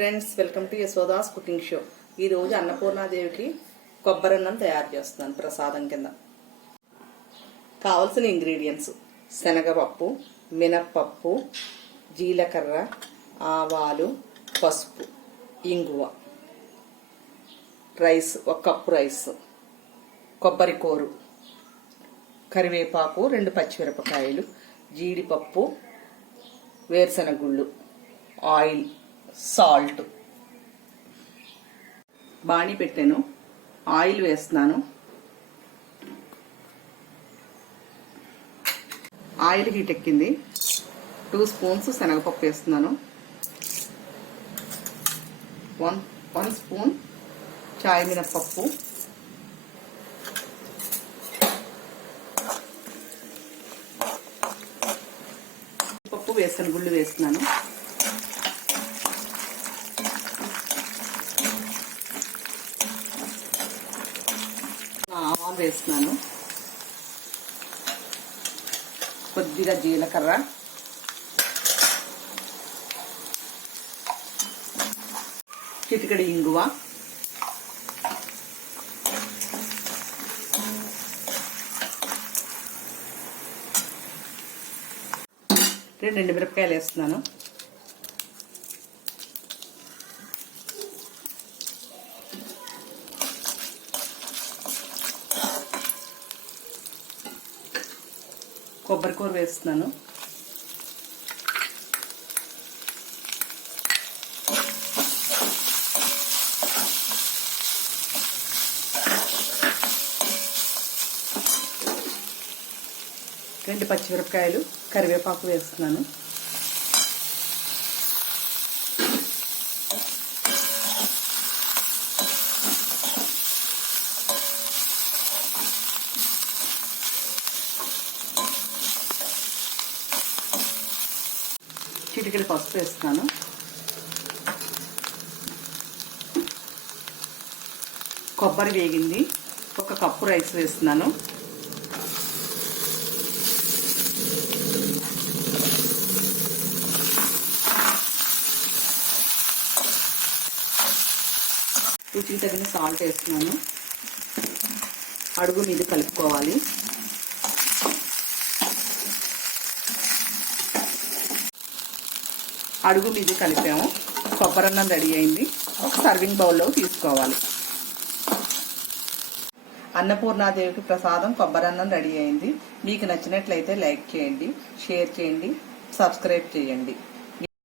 Friends, welcome to Yashoda's cooking show. ఈరోజు అన్నపూర్ణాదేవికి కొబ్బరన్నం తయారు చేస్తున్నాను ప్రసాదం కింద. కావలసిన ఇంగ్రీడియంట్స్: శనగపప్పు, మినప్పప్పు, జీలకర్ర, ఆవాలు, పసుపు, ఇంగువ, రైస్ 1 కప్పు రైస్, కొబ్బరి కూరు, కరివేపాకు, 2 పచ్చిమిరపకాయలు, జీడిపప్పు, వేరుశనగ గుళ్ళు, ఆయిల్, సాల్ట్. బాణీ పెట్టాను, ఆయిల్ వేస్తున్నాను. ఆయిల్ హీట్ ఎక్కింది. 2 స్పూన్స్ శనగపప్పు వేస్తున్నాను. 1 స్పూన్ చాయ్ మినప్పప్పు, పప్పు, వేరుశనగ గుళ్ళు వేస్తున్నాను. ఆవాలు వేస్తున్నాను. కొద్దిగా జీలకర్ర, చిటికెడు ఇంగువ, రెండు మిరపకాయలు వేస్తున్నాను. కొబ్బరి కూర వేస్తున్నాను. రెండు పచ్చిమిరపకాయలు, కరివేపాకు వేస్తున్నాను. చిటికెడు పసుపు వేస్తున్నాను. కొబ్బరి వేగింది. 1 కప్పు రైస్ వేస్తున్నాను. రుచికి తగిన సాల్ట్ వేస్తున్నాను. అడుగు మీద కలుపుకోవాలి. అడుగు మీద కలిపాము. కొబ్బరన్నం రెడీ అయింది. ఒక సర్వింగ్ బౌల్లో తీసుకోవాలి. అన్నపూర్ణాదేవికి ప్రసాదం కొబ్బరన్నం రెడీ అయింది. మీకు నచ్చినట్లయితే లైక్ చేయండి, షేర్ చేయండి, సబ్స్క్రైబ్ చేయండి.